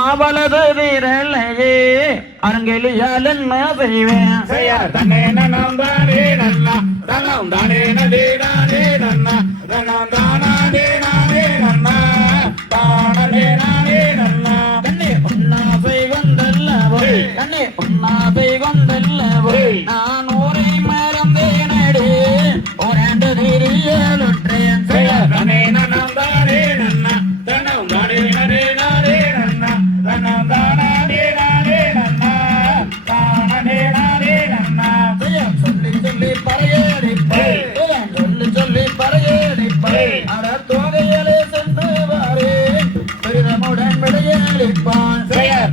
அவளது வீரலையே அரங்கெலியால் என்ன செய்வேன் தன்னே நன்னம் தானே நன்னா தன்னம் தானே நதே நானே நன்னா தன்னம் தானே நானே நன்னா தானே நானே நன்னா தன்னே உன்னாசை கொண்டல்லவோ தன்னே உன்னாசை கொண்டல்லவோ நான் ஊரை மறந்தேனடி ஓராண்டு திரியலுற்றேன் தன்னே நன்னம் தானே நன்னா தன்னம் தானே நதே நானே நன்னா தன்னம் தானே நானே நன்னா தானே நானே நன்னா சொல்லி சொல்லி பறையடிப்பேன் சொல்லி சொல்லி பறையடிப்பேன் அட தோகையிலே சென்று வாரே பெருமுடன் விளையாடிப்பான்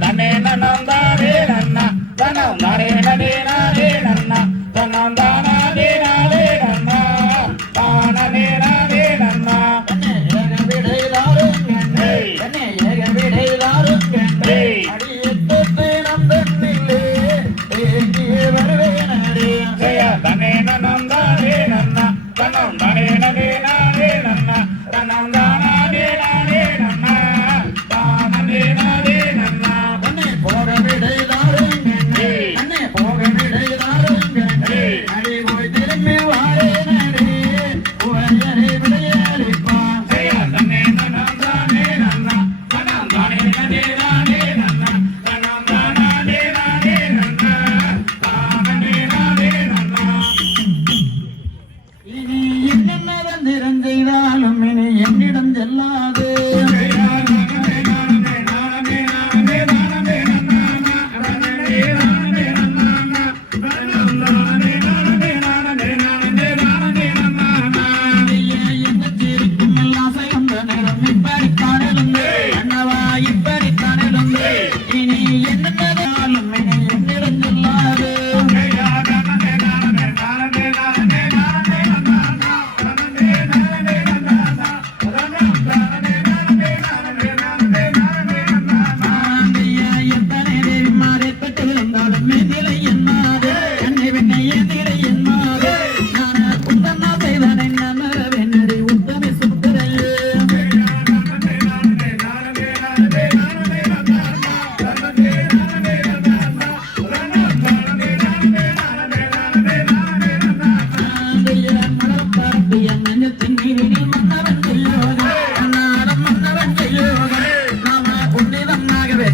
தன்னே நன்னம் தானே நன்னா தன்னம் தானே நதே நானே நன்னா தன்னம் தானே நானே நன்னா தானே நானே நன்னா தன்னே நன்னம் தானே நன்னா தன்னம் தானே நதே நானே நன்னா தன்னம் தானே நானே நன்னா தானே நானே நன்னா போக விடைதாருங்க போக விடைதாருங்க அடி போய் திரும்பி வாரே நடி உயரை விளையாடிப்பான் தன்னே நன்னம் தானே நன்னா தன்னம் தானே நதே நானே நன்னா தன்னம் தானே நானே நன்னா தானே நானே நன்னா இனி என்னென்ன திறந்தாலும் இனி என்னிடம் செல்லாது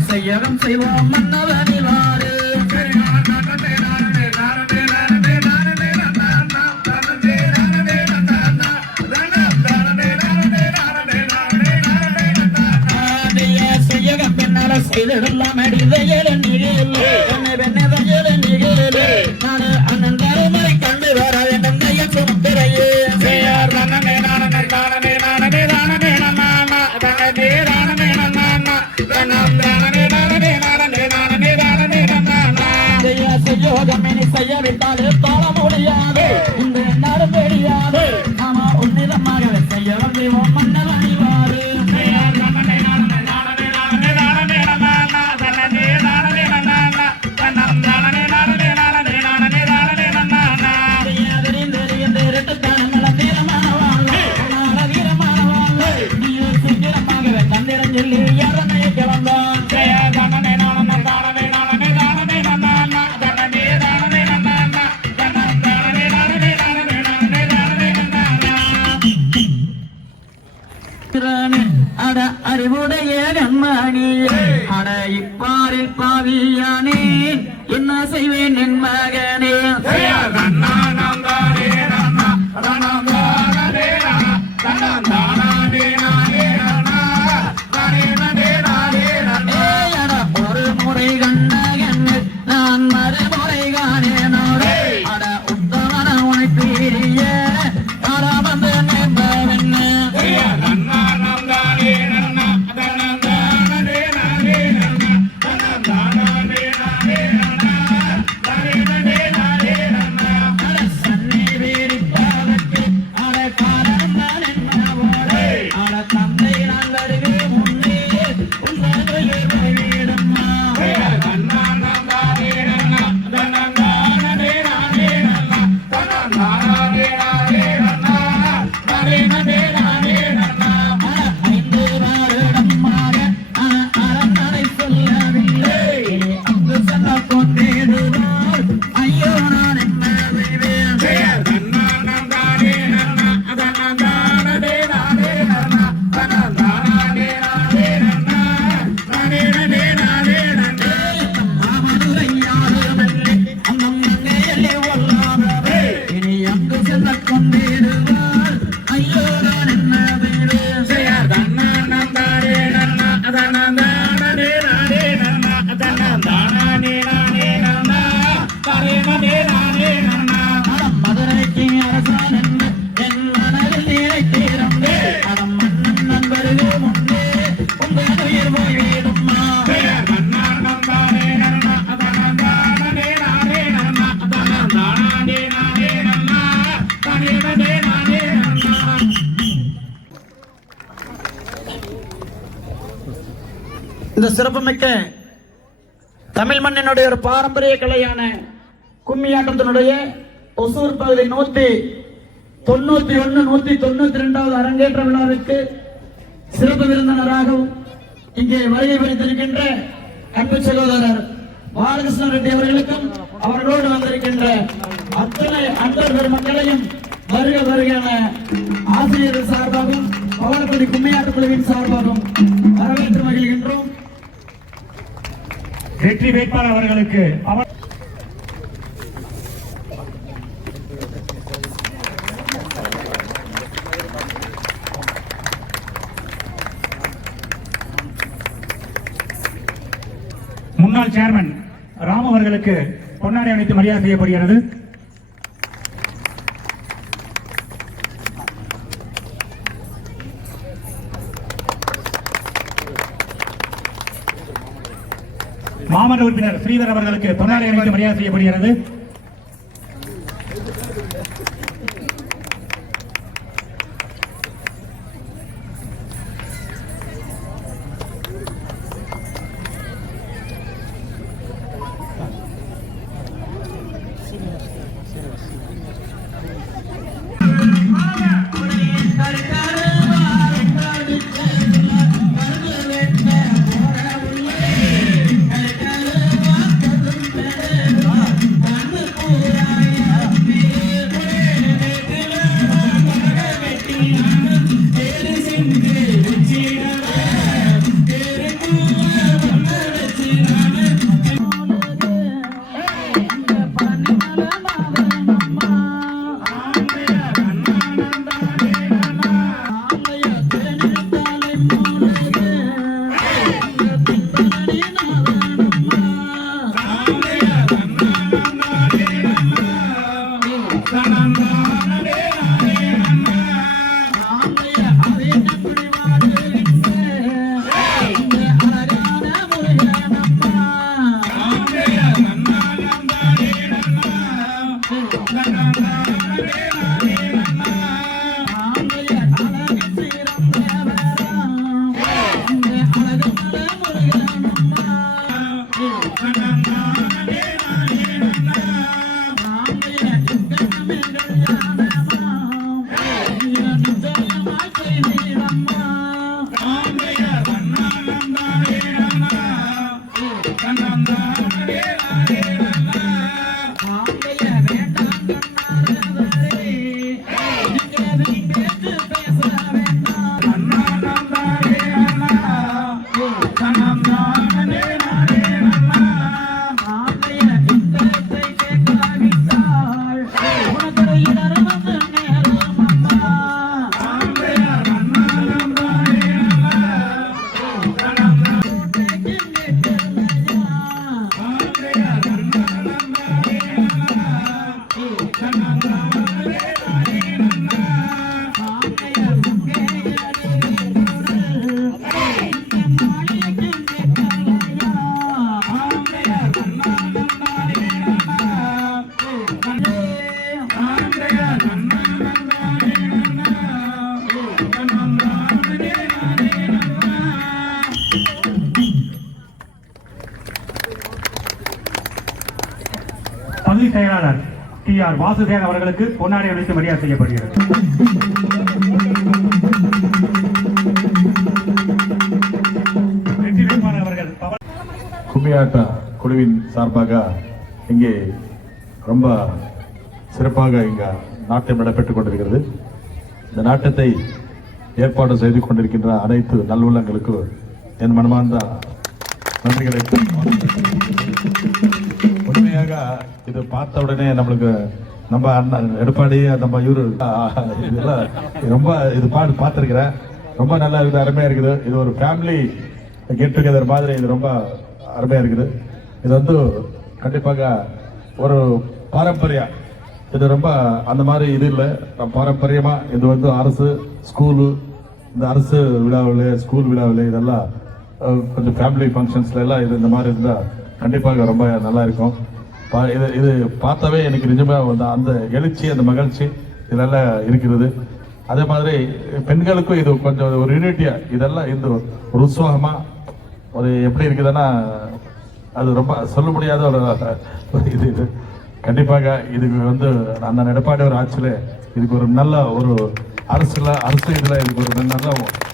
செய்யவும் செய்வோம் மன்னவனில் வாரு செய்யகம் பின்னால செய்தெல்லாம் அடிதையல நிகழ் வெண்ணதையல நிகழ் நான் அண்ணன் தருமரை கண்டு வர வேண்டும் கையில் சுமத்திரையே செய்யவிட்டாலே தாழ முடியாது இந்த என்னாலும் தெரியாது நாம உன்னிதமாக செய்ய வந்தோம் மன்னல் அணிவாரு சொல்லி யாரனைக்கு வந்தான் அட அறிவுடைய கண்மணியே அட இப்பாரில் பாவியானே என்ன செய்வேன் என் மகனே தானே நானே நன்னா தானே நானே நானே நன்னா 5 வருடமாக அரண்மனை சொல்லவில்லை அங்கு செல்ல கொண்டேடுவாள் ஐயோ நான் என்ன செய்வேன் தன்னானம் தானே நன்னா தன்னானே நானே நன்னா தன்னானே நானே நன்னா தானே நானே நானே நன்னா மாமதுரை யாருமில்லை அந்த மங்கையிலே ஒல்லாதவே இனி அங்கு செல்ல கொண்டேடுவாள் ஐயோ நான் என்ன செய்வேன் தன்னானம் தானே நன்னா தன்னானே நானே நன்னா தன்னானே நானே நன்னா தானே நானே நானே நன்னா மதுரைக்கு அரசான் என்று என் மனதில் நினைத்தீரம்பே அடம் மன்னன் நண்பர்கள் முன்னே உங்கள் உயிர் போய்விடுமா தன்னானம் தானே நன்னா தன்னானே நானே நன்னா தன்னானே நானே நன்னா தானே நானே நானே நன்னா இந்த சிறப்புமிக்க தமிழ் மண்ணினுடைய ஒரு பாரம்பரிய கலையான கும்மியாட்டத்தினுடைய ஒசூர் பகுதி 191 192வது அரங்கேற்ற விழாவிற்கு சிறப்பு விருந்தினராகவும் இங்கே வருகை புரிந்திருக்கின்ற அன்பு சகோதரர் பாலகிருஷ்ண ரெட்டி அவர்களுக்கும் அவர்களோடு வந்திருக்கின்ற அத்தனை அன்பர் பெருமக்களையும் வருக வருகையான ஆசிரியர்கள் சார்பாகவும் பவளப்படி கும்மியாட்ட குழுவின் சார்பாகவும் வரவேற்று மகிழ்கின்றோம். வெற்றி வேட்பாளர் அவர்களுக்கு முன்னாள் சேர்மன் ராம் அவர்களுக்கு பொன்னாடை அணிவித்து மரியாதை செய்யப்படுகிறது. மாமன்ற உறுப்பினர் ஸ்ரீதர் அவர்களுக்கு பொன்னாடை அணிவித்து மரியாதை செய்யப்படுகிறது. பகுதி செயலாளர் டி.ஆர். தலைவர் வாசுதேவன் அவர்களுக்கு பொன்னாடை அணிவித்து மரியாதை செய்யப்படுகிறது. வெற்றி வேட்பாளர் அவர்கள் கும்மியாட்ட குழுவின் சார்பாக இங்கே ரொம்ப சிறப்பாக இங்கே நாட்டியம் நடைபெற்றுக் கொண்டிருக்கிறது. இந்த நாட்டத்தை ஏற்பாடு செய்து கொண்டிருக்கின்ற அனைத்து நல்லுள்ளங்களுக்கு என் மனமார்ந்த நன்றிகளை. உண்மையாக இது பார்த்த உடனே நம்மளுக்கு நம்ம அண்ணன் எடப்பாடி நம்ம இவரு இதெல்லாம் ரொம்ப இது பார்த்துருக்கிறேன். ரொம்ப நல்லா இருக்குது, அருமையாக இருக்குது. இது ஒரு ஃபேமிலி கெட் டுகெதர் மாதிரி இது ரொம்ப அருமையாக இருக்குது. இது வந்து கண்டிப்பாக ஒரு பாரம்பரியம். இது ரொம்ப அந்த மாதிரி இது இல்லை, பாரம்பரியமாக இது வந்து அரசு ஸ்கூலு, இந்த அரசு விழாவில் ஸ்கூல் விழாவில் இதெல்லாம் கொஞ்சம் ஃபேமிலி ஃபங்க்ஷன்ஸ்ல எல்லாம் இது இந்த மாதிரி இருந்தால் கண்டிப்பாக ரொம்ப நல்லா இருக்கும். இது பார்த்தாவே எனக்கு நிஜமாக வந்து அந்த எழுச்சி அந்த மகிழ்ச்சி இதெல்லாம் இருக்கிறது. அதே மாதிரி பெண்களுக்கும் இது கொஞ்சம் ஒரு யூனிட்டியாக இதெல்லாம் இந்த ஒரு உற்சாகமாக ஒரு எப்படி இருக்குதுன்னா அது ரொம்ப சொல்ல முடியாத ஒரு இது. கண்டிப்பாக இதுக்கு வந்து அண்ணன் எடப்பாடி ஒரு ஆட்சியில் இதுக்கு ஒரு நல்ல ஒரு அரசு இதில் இதுக்கு ஒரு நல்ல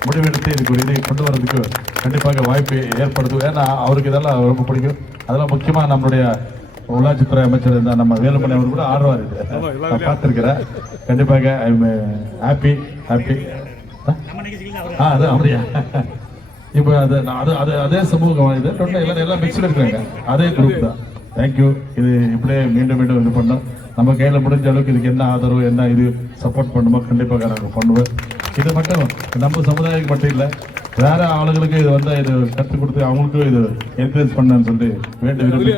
முடிவெடுத்து இதுக்கு ஒரு இதை கொண்டு வரதுக்கு கண்டிப்பாக வாய்ப்பு ஏற்படுத்தும். ஏன்னா அவருக்கு இதெல்லாம் ரொம்ப பிடிக்கும். அதெல்லாம் முக்கியமாக நம்மளுடைய உள்ளாட்சித்துறை அமைச்சர் இருந்தால் நம்ம வேலுமணி அவர் கூட ஆடுவார். இது நான் பார்த்துருக்கிறேன். கண்டிப்பாக ஐ எம் ஹாப்பி. அது அப்படியா? இப்போ அதே சமூகம் இது டோட்டலாக எல்லாம் மிக்ஸ்டு இருக்கிறாங்க, அதே குரூப் தான். தேங்க்யூ. இது இப்படியே மீண்டும் இது பண்ணோம். நம்ம கையில் முடிஞ்ச அளவுக்கு இதுக்கு என்ன ஆதரவு என்ன இது சப்போர்ட் பண்ணுமோ கண்டிப்பாக நாங்கள் பண்ணுவேன். இது மட்டும் நம்ம சமுதாயத்துக்கு மட்டும் இல்லை, வேற ஆளுங்களுக்கு இது வந்து இது கற்றுக் கொடுத்து அவங்களுக்கும் இது என்கரேஜ் பண்ணு சொல்லி வேண்டு விரும்பி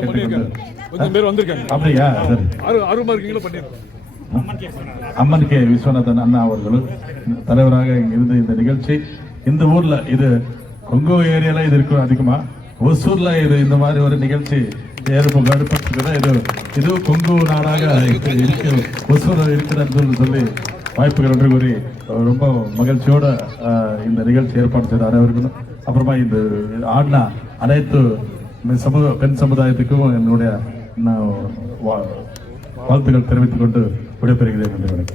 அப்படியா? சரி. அம்மன் கே விஸ்வநாதன் அண்ணா அவர்கள் தலைவராக இருந்து இந்த நிகழ்ச்சி இந்த ஊர்ல இது கொங்கு ஏரியால இது இருக்கும் அதிகமா. ஒசூர்ல இது இந்த மாதிரி ஒரு நிகழ்ச்சி இது கொங்கு நாடாக ஒசூர் இருக்கிறது சொல்லி வாய்ப்புகள் ஒன்று கூறி ரொம்ப மகிழ்ச்சியோட இந்த நிகழ்ச்சி ஏற்பாடு செய்த அனைவருக்கும், அப்புறமா இந்த ஆடின அனைத்து பெண் சமுதாயத்துக்கும் என்னுடைய வாழ்த்துக்கள் தெரிவித்துக் கொண்டு விடைபெறுகிறேன்.